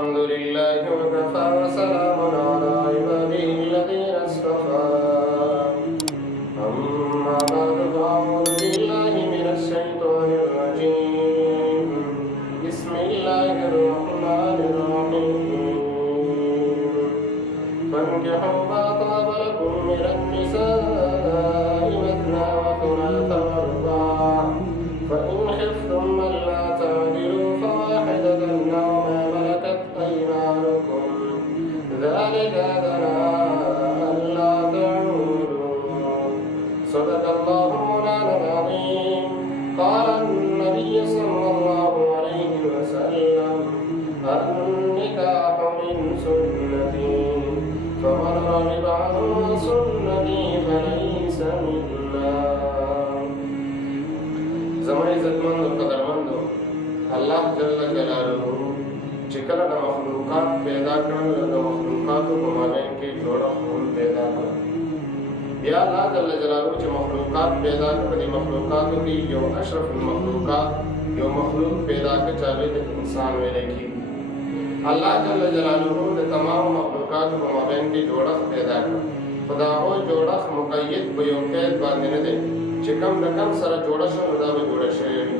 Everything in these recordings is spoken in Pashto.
الحمد لله وكفى وسلام على عباده الذين اصطفى أما بعد فأعوذ بالله من الشيطان الرجيم بسم الله الرحمن الرحيم فانكحوا ما طاب لكم من النساء مثنى وثلاث ورباع فإن خفتم ألا تعدلوا فواحدة أو ما ملكت أيمانكم ذلك أدنى ألا تعودوا صدق الله مولانا العظيم. قال النبي صلى الله عليه وسلم النكاح من سنتي فمن رغب عن سنتي فليس منا. زما عزتمند و قدرمند الله جل جلاله چې کله د مخلوقات پیدا کړل د مخلوقاتو په مابین کې جوړښت پیدا کړ. بیا الله جل جلاله چې مخلوقات پیدا کړ په دې مخلوقاتو کې یو اشرف المخلوقات یو مخلوق پیدا کړ چې هغه د انسان ویل کېږي. الله جل جلاله د تمام مخلوقاتو په مابین کې جوړښت پیدا کړ. خدا هو جوړښت مقید په یو قید باندې نه دی چې کم د کم سره جوړه شو نو دا به جوړه شوې وي.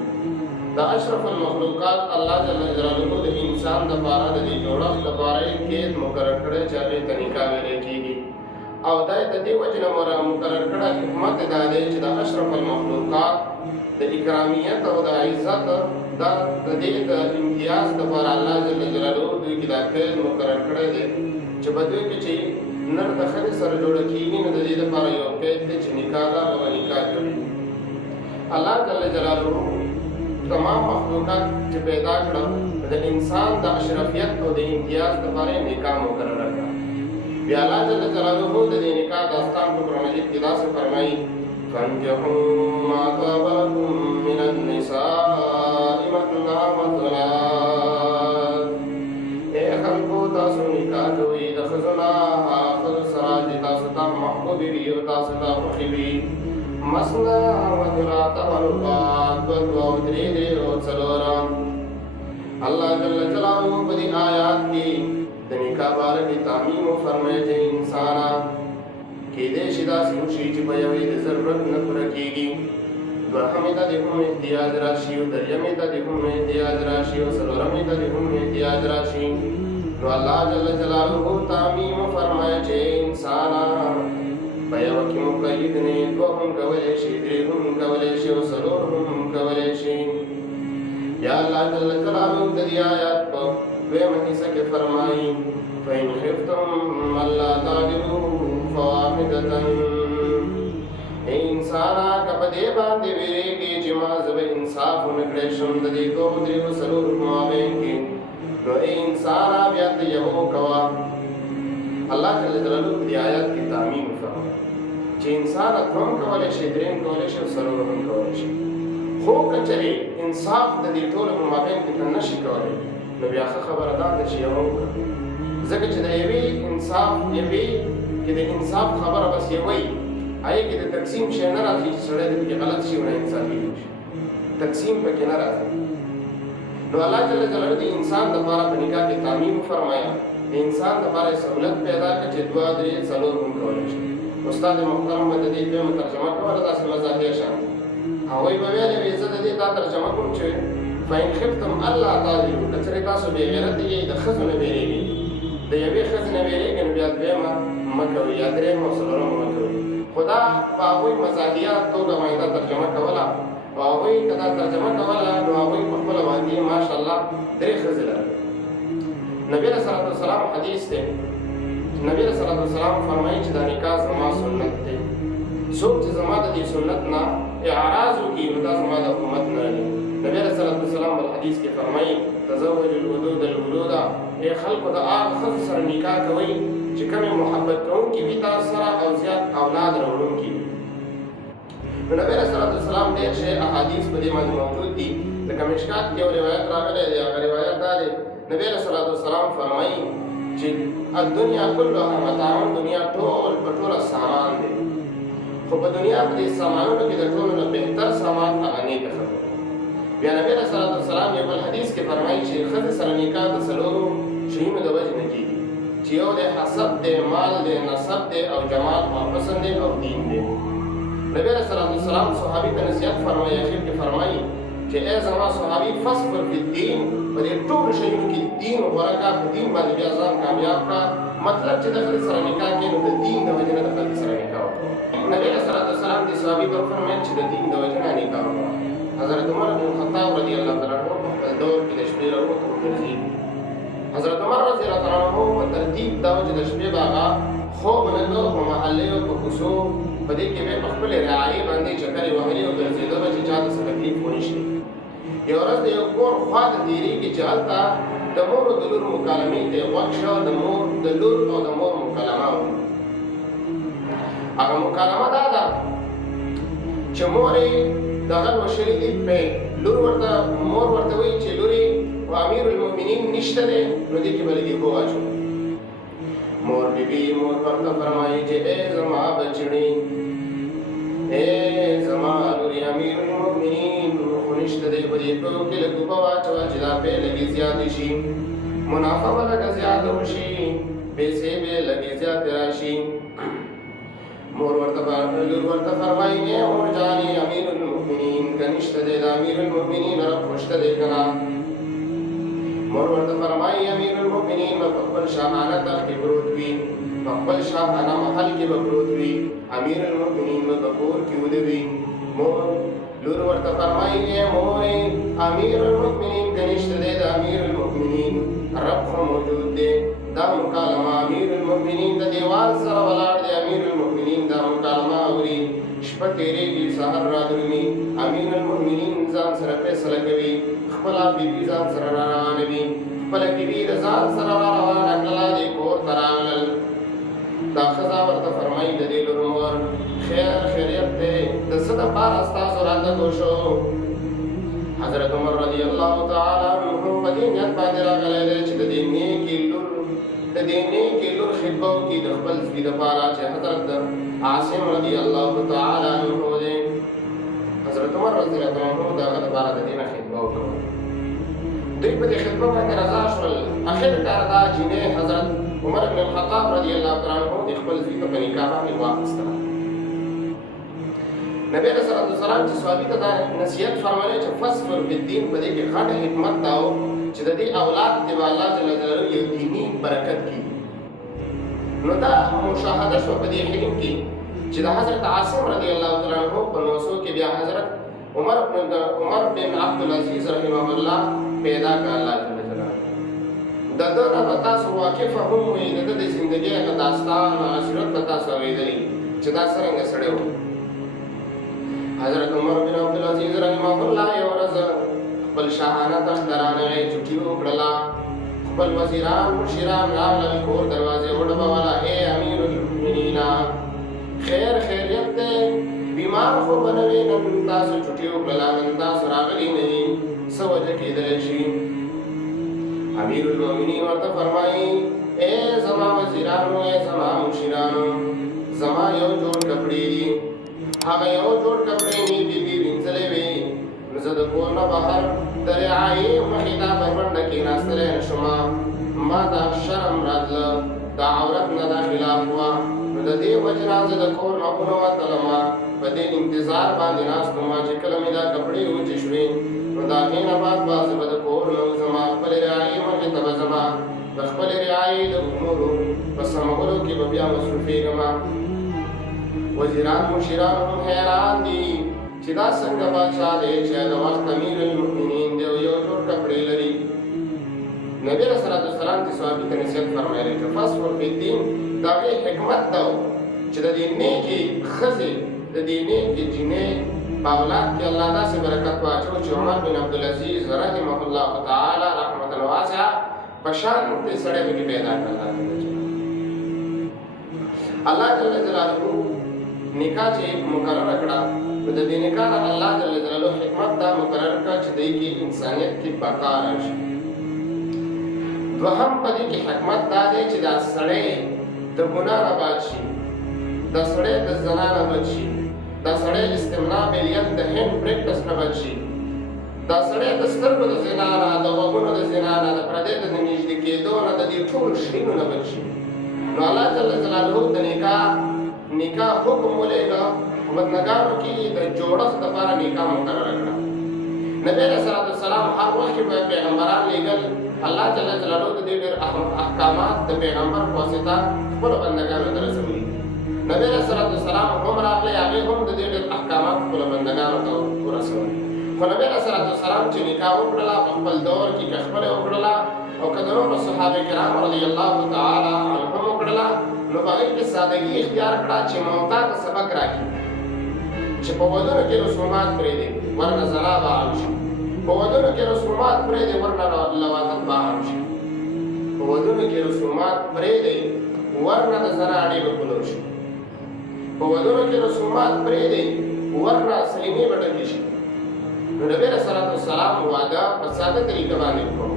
دا اشرف المخلوقات الله جل جلاله د انسان دپاره د دې جوړښت دپاره یې قید مقرر کړی چې هغې ته نکاح ویلی کېږي. او دا یې د دې وجې نه مقرر کړی حکمت یې دا دی چې د اشرف المخلوقات د اکرامیت او د عزت دا د دې د امتیاز دپاره الله جل جلاله دوی کې دا قید مقرر کړی دی چې په دوی کې چې نر د ښځې سره جوړه کېږي نو د دې دپاره یو قید دی چې نکاح ده به نکاح جوړي. الله جل جلاله تمام مخلوقات چې پیدا کړل د انسان د اشرفیت او د امتیاز دپاره یې نکاح مقرره کړه. بیا الله جل جلاله د دې نکاح داستان په قرآن مجید کې داسې فرمایي فانکحوا ما طاب لکم من النساء مثنى وثلاث. ای خلکو تاسو نکاح کوئ د ښځو نه هغه ښځو سره چې تاسو ته محبوبې وي او تاسو ته خوښې وي. مثنى وثلاث ورباع دوه او درې او څلور. الله جل جلاله په دې آیات کې د نکاح باره کې تعمیم فرمایي چې انسانا کېدای شي داسې وشي چې په یوې د ضرورت نه پوره کېږي، دوهمې ته دې هم احتیاج راشي او درېیمې ته دې هم احتیاج راشي او څلورمې ته دې هم احتیاج راشي. نو الله جل جلاله تعمیم فرمایي چې انسانا په یوه کې مقید نه دوه هم کولی شي، درې هم کولی شي او څلور هم کولی شي. یا الله جل جلاله د دې آیات په دویمه حصه کې فرمایي فإن خفتم ألا تعدلوا فواحدة. انسانا که په دې باندې ویرېږي چې ما زه به انصاف ونه کړی شم د دې دوو درېو څلورو په مابین کې، نو انسانا بیا ته یو کوه. الله جل جلاله په دې آیات کې تعمیم فرمایي چې انسان دوه هم کولی شي، درې هم کولی شي او څلور هم کولی شي. خو که چېرې انصاف د دې ټولو په مابین کې ته نه شي کولی نو بیا ښه خبره دا ده چې یو وکړه. ځکه چې د یوې کې د انصاف خبره بس یوی هغې کې د تقسیم شی نه راځي چې سړی د پکې غلط شي او ناانصافي وشي، تقسیم پکې نه راځي. نو الله جل جلاله د انسان دپاره په نکاح کې تعمیم فرمایا، د انسان دپاره یې سهولت پیدا کړه چې دوه درې څلور هم کولی شي. استاد محترم به د دې دویمه ترجمه کوله داسې مزاحیه شان هغوی به ویلې وې زه د دې دا ترجمه کوم چې فإن خفتم ألا تعدلوا، که چېرې تاسو بې غیرته یې د ښځو نه ویرېږئ، د یوې ښځې نه ویرېږئ نو بیا دویمه مه کوئ یا درېیمه او څلورمه مه کوئ. خو دا په هغوی مزاحیه توګه باندې دا ترجمه کوله او هغوی که دا ترجمه کوله نو هغوی په خپله باندې ماشاءالله درې ښځې لرلې. نبي علیه صلات وسلام حدیث دی، نبي علیه صلات وسلام فرمایي چې دا نکاح زما سنت دی. څوک چې زما د دې سنت نه اعراض وکړي نو دا زما د امت نه دی. نبی علیه صلات وسلام بل حدیث کې فرمایي تزوج الودود الولود. ای خلکو د هغه ښځو سره نکاح کوئ چې کومې محبت کوونکي وي تاسو سره او زیات اولاد راوړونکي وي. نو نبی علیه صلات وسلام ډېر شی احادیث په دې باندې موجود دي. لکه مشکات کې یو روایت راغلی دی، هغه روایت دا دی نبی علیه صلات وسلام فرمایي چې الدنیا کلها متاع، دنیا ټول په ټوله سامان دی، خو په دنیا په دې سامانونو کې د ټولو نه بهتر سامان هغه نیکه ښځه. بیا نبی علیه السلام یو بل حدیث کې فرمایي چې ښځې سره نکاح د څلورو شیونو د وجې نه کېږي چې یو دی حسب دی، مال دی، نسب دی او جمال او حسن دی او دین دی. نبی علیہ السلام صحابي ته نصیحت فرمایي، اخر کې فرمایي چې ای زما صحابي فصبر فی الدین، په دې ټولو شیونو کې دین غوره کا، په دین باندې بیا ځان کامیاب کا. مطلب چې د ښځې سره نکاح کوې نو د دین د وجې نه د ښځې سره نکاح وکړه. نبی علیہ السلام دې صحابي ته وفرمایل چې د دین د وجې نه نکاح وکړه. حضرت عمر بن خطاب رضی الله تعالی عنه په خپل دور کې د شپې راووتو وګرځېد. حضرت عمر رضی الله تعالی عنه په ترتیب دا و چې د شپې به هغه خوب نه کوو، په محلې او په کوڅو په دې کې به په خپلې رعایې باندې چکرې وهلې او ګرځېده به چې چا ته څه تکلیف ونه شي. یو ورځ د یو کور خوا ته تېرېږي چې هلته د مور او د لور مکالمې ته یې غوږ شه، د لور او د مور مکالمه وه. هغه مکالمه دا ده چې مور یې دغه وشلي دي پې، مور ورته وایي چې لورې امیر المؤمنین نشته دی، نو دې کې به لږ اوبه واچوه. مور ورته فرمایي چې ای زما بچړې، ای زما لورې امیر المؤمنین خو نشته دی، په دې پېو کې لږ اوبه واچوه چې دا پې لږې زیاتې شي، منافع به لږه زیاته وشي، پیسې به لږې زیاتې راشي. لور ورته فرمایي ای مور جانې امیر المؤمنین که نشته دی، د امیر المؤمنین رب خو شته دی که نه؟ مور ورته فرمایي امیر المؤمنین به په خپل شاهانه تخت کې پروت وي، په خپل شاهانه محل کې به پروت وي، امیر المؤمنین به په کور کې وده وي. لور ورته فرمایي ای مورې امیر المؤمنین که نشته دی، د امیر المؤمنین رب خو موجود دی. دا مکالمه امیر المؤمنین د دیوال سره ولاړ دی، امیر المؤمنین دا مکالمه اوري، شپه تېرېږي، سهار رادرومي، امیر المؤمنین ځان سره فیصله کوي، خپله بیبي ځان سره را روانوي، خپله بیبي د ځان سره را روانه کړله، دې کور ته راغلل. دا ښځه ورته فرمایي د دې لور مور خیریت دی، د څه دپاره ستاسو راتګ وشو؟ حضرت عمر رضی الله تعالی عنه په دې نیت باندې راغلی دی چې د دې نیکې لور خطبه وکړي د خپل زوی دپاره چې حضرت عاصم رضی الله تعالی عنه دی. حضرت عمر رضی الله عنه د هغه دپاره د دې نه خطبه وکړه. دوی په دې خطبه باندې رضا شول. اخر کار دا جینۍ حضرت عمر بن الخطاب رضی الله تعالی عنه د خپل زوی ته په نکاح باندې واخیستله. نبی علیہ السلام چې صحابي ته دا نصیحت فرمایلی چې فصبر فی الدین، په دې کې غټ حکمت دا و چې د دې اولاد دې به الله جل جلاله یو دیني برکت کړي. نو دا مشاهده شوه په دې حلم کې چې د حضرت عاصم رضی الله تعالی عنه په نوسو کې بیا حضرت عمر بن عبدالعزیز رحمه الله پیدا کړ الله جل جلاله. د ده نه به تاسو واقفه هم وئ، د ده د زندګۍ هغه داستان هغه سیرت به تاسو اورېدلی چې دا څرنګه سړی و. حضرت عمر بن عبدالعزیز رحمه الله یو ورځ خپل شاهانه تخت ته رانغی، چوټي وکړله، خپل وزیران مشیران راغلل، کور دروازې وډبوله، ای امیر المؤمنین خیریت دی، بیمار خو به نه وي، نن تاسو چوټي وکړله، نن تاسو راغلي نه یي، څه وجه کېدلی شي؟ امیر المؤمنین ورته فرمایي ای زما وزیرانو، ای زما مشیرانو، زما یو جوړ کپړې دي، هغه یو جوړ کپړې مې بیبي وینځلې وې، نو زه د کور نه بهر د رعایې مخې ته بربنډه کېناستلی نه شومه، ما ته شرم راتله، د عورت نه دا خلاف وه، نو د دې وجې نه زه د کور نه ونوتلمه، په دې انتظار باندې ناست وم چې کله مې دا کپړې وچې شوې، نو د هغې نه بعد به زه به د کور نه وځمه، خپلې رعایې مخې ته به ځمه، د خپلې رعایې د امورو په سمولو کې به بیا مصروفېږمه. وزیران مشیران هم حیران دي چې دا څنګه بادشاه دی چې د وخت امیر المؤمنین دی او یو جوړ کپړې لري. نبی علیه السلام دې صحابي ته نصیحت فرمایلی چې فصبر فی الدین، د هغې حکمت دا و چې د دې نیکې ښځې، د دې نیکې جینۍ په اولاد کې الله داسې برکت واچو چې عمر بن عبدالعزیز رحمه الله تعالی رحمة واسعه په شان دې سړی پکې پیدا کړل. الله جل جلاله نکاح چې مقرره کړه، نو د دې نکاح نه الله جل جلاله حکمت دا مقرر کړه چې دې کې انسانیت کې بقا راشي. دوهم په دې کې حکمت دا دی چې دا سړی د ګناه نه بچ شي، دا سړی د زنا نه بچ شي، دا سړی استمناء بالید د هینډ پریکټس نه بچ شي، دا سړی د سترګو د زنا نه، د غوږونو د زنا نه، د پردې د نږدې کېدو نه، د ټول شرینو نه بچ شي. نو الله جل جلاله د نکاح حکم ولېږه، بدنګانو کې د جوړښت دپاره نکاح مقرره کړه. نبی علیه الصلاة والسلام هر وخت کې به پیغمبران لېږل، الله جل جلاله د دې ډېر احکامات د پیغمبر په واسطه خپلو بندګانو ته رسولي. نبی علیه الصلاة والسلام هم راغلی، هغې هم د دې ډېر احکامات خپلو بندګانو ته ورسولي. خو نبی علیه الصلاة والسلام چې نکاح وکړله په خپل دور کې که خپله وکړله او که د نورو صحابه کرام رضی الله تعالی عنهم وکړله، نو په هغې کې سادګي اختیار کړه چې موتا ته سبق راکړي چې په ودونو کې رسومات پرېږدي ورنه زنا به عام شي، په ودونو کې رسومات پرېږدي ورنه لواطت به عام شي، په ودونو کې رسومات پرېږدي ورنه د زنا اډې به کلور شي، په ودونو کې رسومات پرېږدي ورنه سلیمې به ډکې شي. نو نبی علیه الصلاة والسلام واده په ساده طریقه باندې وکړو.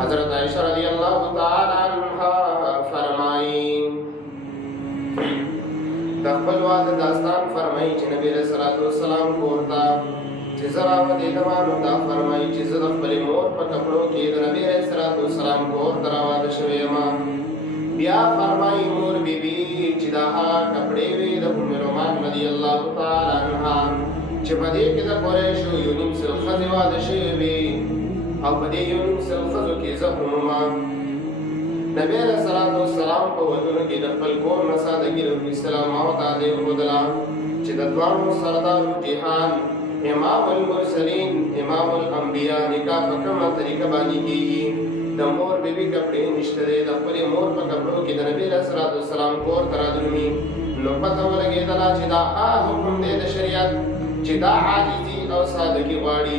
حضرت عائشہ رضی اللہ تعالی عنہا فرمائی د خپل واده داستان فرمایي چې نبی علیه الصلاة والسلام کور ته چې زه راودېدم، نو دا فرمایي چې زه د خپلې مور په کپړو کې د نبی علیه الصلاة والسلام کور ته راواده شوی یم. بیا فرمایي مور بیبي چې دا هغه کپړې وې د ام رومان رضی الله تعالی عنها چې په دې کې د قریشو یو نیم سل ښځې واده شوې وې او په دې یو نیم سل ښځو کې زه هم وم. نبی علیه الصلاة والسلام په ودونو کې د خپل کور نه سادګي السلام او ته دې ښودله چې د دواړو سردارو جهان امام المرسلین امام الانبیاء نکاح په کومه طریقه باندې کېږي. د مور بیبي کپړې نشته دی، د خپلې مور په کپړو کې د نبي علیه الصلاة والسلام کور ته رادرومي. نو پته ولګېدله چې دا حکم دی د شریعت چې دا عاجزي او سادګي غواړي،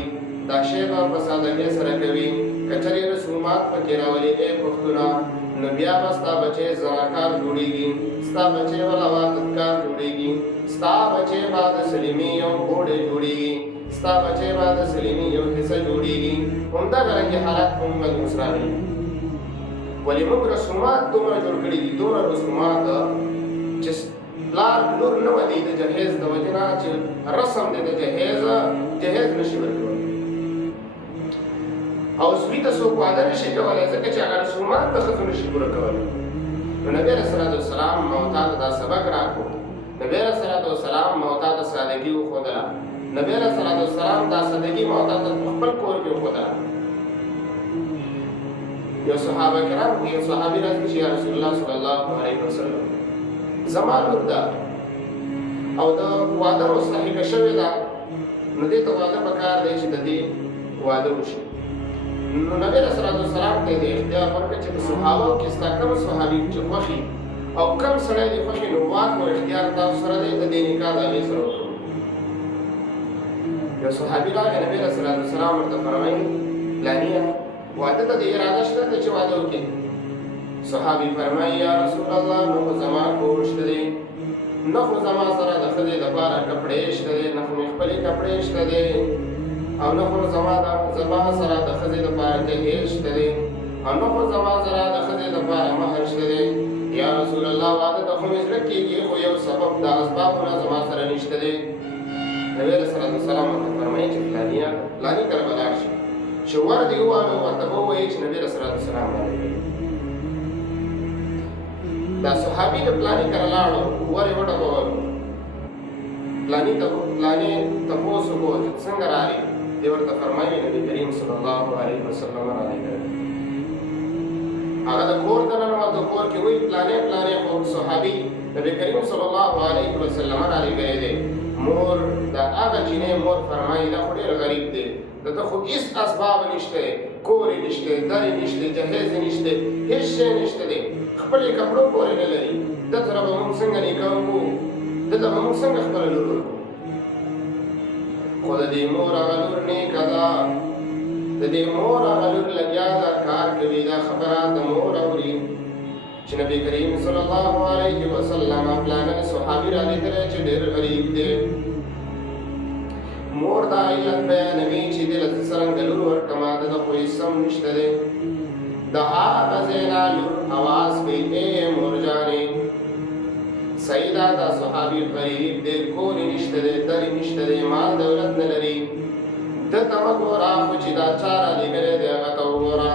دا شی به په سادګۍ سره کوي. که چېرې رسومات پکې راولي ای پښتونه، نو بیا به ستا بچی زناکار جوړېږي، ستا بچی به لواطتکار جوړېږي، ستا بچی به د سلیمې یو ګوډی جوړېږي، ستا بچی به د سلیمې یو حصه جوړېږي. همدغه رنګې حالات په موږ اوس راغلي. ولې موږ رسومات دومره جوړ کړي دي، دومره رسومات چې پلار لور نه وه دی د جهیز د وجې نه چې رسم دی د جهیز نشي ورکولی او زوی ته څوک واده نشي کولی ځکه چې هغه رسومات د ښځو نشي پوره کولی. نو نبي علیه الصلاة والسلام موتا ته دا سبق راکړو. نبي علیه الصلاة والسلام موتا ته سادګي وښودله. نبي علیه الصلاة والسلام دا سادګي موتا ته په خپل کور کې وښودله. یو صحابه کرام یو صحابي راځي چې یا رسول الله صلی الله علیه وسلم زما لور ده او د واده مستحقه شوې ده، نو دې ته واده پکار دی چې د دې واده وشي. نو نبی علیه الصلاة والسلام ته دې اختیار ورکړه چې په صحابو کې ستا کوم صحابي چې خوښي او کم سړی دې خوښي، نو واک او اختیار تاسو سره دی، د دې نکاح د هغې سره وکړو. یو صحابي راغی، نبی علیه الصلاة والسلام ورته فرمایي فلانیه واده ته دې اراده شته چې واده وکړي؟ صحابي فرمایي یا رسول الله نو خو زما کور شته دی، نه خو زما سره د ښځې دپاره کپړې شته دی، نه خو مې خپلې کپړې شته دی، او نه خو زما سره د ښځې دپاره جهیز شته دی، او نه خو زما سره د ښځې دپاره مهر شته دی. یا رسول الله واده ته خو مې زړه کېږي، خو یو سبب د اسبابونه زما سره نشته دی. نبي علیه الصلاة والسلام ورته فرمایي چې فلاني کله به لاړ شي چې ور دې ووالو ورته به ووایي چې نبي علیه الصلاة والسلام راغلی. دا صحابي د فلاني کره لاړو، ور یې وډبولو، فلاني تپوس وکړو چې څنګه راغلی؟ دې ورته فرمایي نبي کریم صلی الله علیه وسلم راغلی. هغه د کور ته ننوته، کور کې وایي فلاني خو صحابي نبي کریم صلی الله علیه وسلم رالیږلی دی. مور د هغه چینې مور فرمایي دا خو ډېر غریب دی، دته خو هېڅ اسباب نشته، کور یې نشته، در یې نشته، جهیز یې نشته، هېڅ شی نشته دی، خپلې کپړو پورې نه لري. ده سره به موږ څنګه نکاح وکړو؟ دته به موږ څنګه خپله لور ورکړو؟ خو د دې مور هغه لور نیکه ده، د دې مور هغه لور لګیا ده، کار کوي. دا خبره د مور اوري چې نبي کریم صلی الله علیه وسلم فلانه صحابي رالیږلی چې ډېر غریب دی. مور دا علت بیانوي چې دې له څرنګه لور ورکړمه، د ده خو هېڅ هم نشته دی. د هغه ځای نه لور اواز کوي ای مور جانې سیده دا صحابي غریب دی، کور یې نشته دی، در یې نشته دی، مال دولت نه لري، ده ته مه ګوره، خو چې دا چا رالیږلی دی هغه ته وګوره.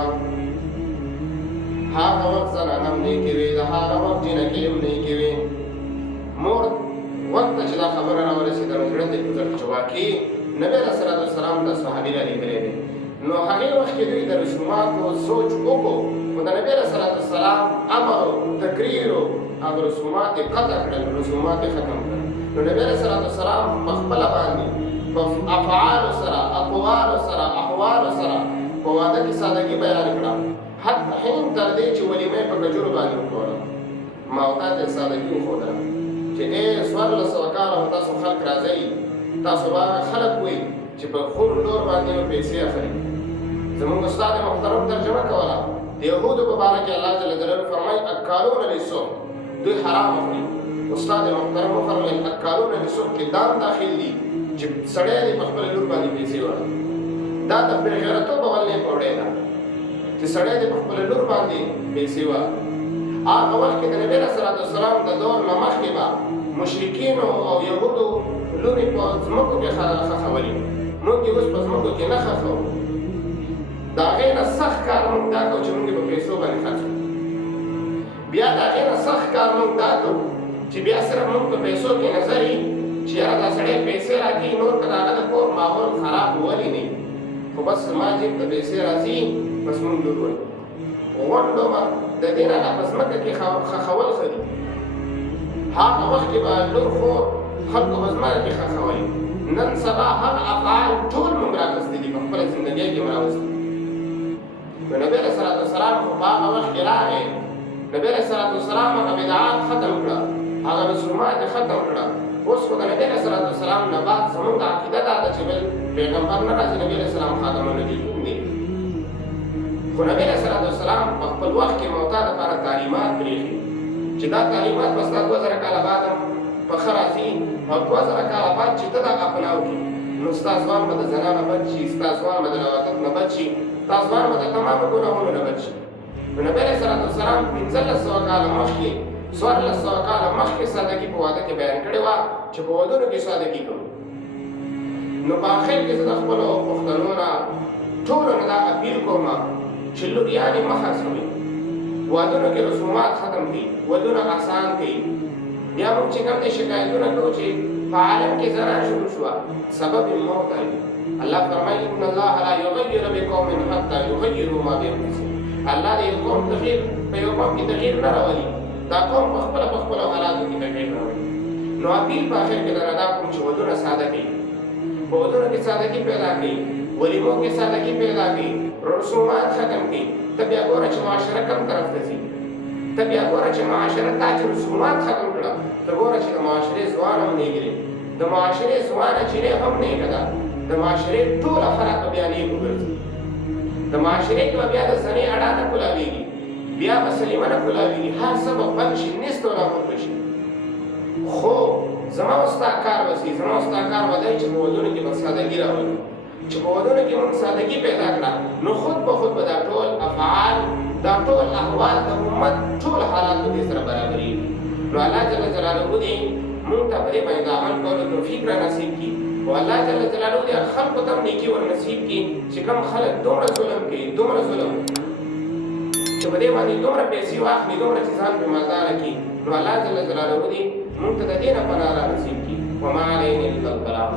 هغه وخت زنانه هم نیکې وې، د هغه وخت جنکۍ هم نیکې وې. مور وخت ته چې دا خبره راورسېده نو زړه ته یې ګوزر چې واقعي نبي علیه صلات وسلام دا صحابي رالیږلی دی. نو هغې وخت کې دوی د رسوماتو سوچ وکړو، خو د نبي علیه صلات وسلام امر و تقریر و هغه رسومات یې قطع کړل، رسومات یې ختم کړل. نو نبي علیه صلات وسلام په خپله باندې په افعالو سره، اقوالو سره، احوالو سره په واده کې سادګي بیان کړه، حتی حین تر دې چې ولیمه یې په کجورو باندې وکوله. ما ورته ته یې سادګي وښودله چې څوارلس سوه کاله مو تاسو خلک راځئ، تاسو به هغه خلک وئ چې په خور لور باندې به پیسې اخلي. زموږ استاد محترم ترجمه کوله، د یهودو په باره کې الله جل جلاله فرمایي اکالون للسحت، دوی حرام اخلي. استاد محترم وفرمایل اکالون للسحت کې دام داخل دي چې سړی دې په خپله لور باندې پیسې واخلي. دا د بېغیرتوب اولنۍ پوړۍ ده چې سړی دې په خپله لور باندې پیسې واخلي. هغه وخت کې د نبي علیه صلات وسلام د دور نه مخکې به مشرکینو او یهودو لورې په ځمکو کې خښولي. موږ یې اوس په ځمکو کې نه خښوو. د هغې نه سخت کار موږ دا کوو چې موږ یې په پیسو باندې خرڅ کړو. بیا د هغې نه سخت کار موږ دا کوو چې بیا صرف موږ په پیسو کې نظر وي چې یاره دا سړی پیسې راکوي، نور که د هغه د کور ماحول خراب ولې نه وي، خو بس زما جیب ته پیسې راځي، بس موږ لور ورکوو. غونډو به د دې نه په ځمکه کې خښول ښه دي. هغه وخت کې به لور خور خلکو په ځمکه کې خښولي. نن سبا هغه افعال ټول موږ راخیستي دي، په خپله زندګۍ کې مو راوستي. نو نبي علیه صلات وسلام خو په هغه وخت کې راغی، نبي علیه صلات وسلام هغه بدعات ختم کړه، هغه رسومات یې ختم کړه. اوس خو د نبي علیه صلات وسلام نه بعد زموږ عقیده دا ده چې بل پیغمبر نه راځي، نبي علیه السلام خاتم النبیین دی. خو نبي علیه صلات وسلام په خپل وخت کې موتا دپاره تعلیمات پرېښي چې دا تعلیمات به ستا 2000 کاله بعد هم په ښه راځي، او 2000 کاله بعد چې ته دا اپناو کړي نو ستا ځوان به د زنا نه بچ شي، ستا ځوان به د لواطت نه بچ شي، ستا ځوان به د تمامو ګناهونو نه بچ شي. نو نبي علیه صلات وسلام 1500 کاله مخکې 1400 کاله مخکې سادګي په واده کې بیان کړې وه چې په ودونو کې سادګي کوو. نو په آخر کې زه د خپلو پښتنو نه ټولو نه دا اپیل کوم چې لوریانې مه خرڅوئ، وادونو کې رسومات ختم کړي، ودونه اسان کړي. بیا موږ چې کوم دي شکایتونه کوو چې په عالم کې زنا شروع شوه، سبب یې موت دی. الله فرمایي ان الله لا یغیر بقوم حتی یغیروا ما بانفسهم. الله د یو قوم تغییر په یو قوم کې تغییر نه راولي، دا قوم په خپلو حالاتو کې تغییر راولي. نو اپیل په آخر کې در ادا کوم چې ودونه ساده کړي، په ودونو کې سادګي پیدا کړي، ولیمو کې سادګي پیدا کړي، رسومات ختم کړي. ته بیا ګوره چې معاشره کم طرف ته ځي، ته بیا ګوره چې معاشره تا چې رسومات ختم کړه، ته ګوره چې د معاشرې ځوان هم نیږدې، د معاشرې ځوانه چینۍ هم نیږه ده، د معاشرې ټوله خلک به بیا نیک وګرځي. د معاشرې کې به بیا د زنې اډا نه کولاویږي، بیا به سلیمه نه کولاویږي، هر څه به بند شي، نیست و نابود به شي. خو زما او ستا کار به سي، زما او ستا کار به دی چې په ودونو کې به سادګي راولو، چې په ودونو کې موږ سادګي پیدا کړه، نو خود به خود به دا ټول افعال، دا ټول احوال د امت ټول حالات به دې سره برابرېږي. نو الله جل جلاله دې موږ ته په دې باندې د عمل کولو توفیق را نصیب کړي، او الله جل جلاله دې خلکو ته هم نیکي ور نصیب کړي چې کوم خلک دومره ظلم کوي، دومره ظلم چې په دې باندې دومره پیسې واخلي، دومره چې ځان پرې مالداره کړي. نو الله جل جلاله دې موږ ته د دې نه پناه را نصیب کړي. وما علینا الا البلاغ.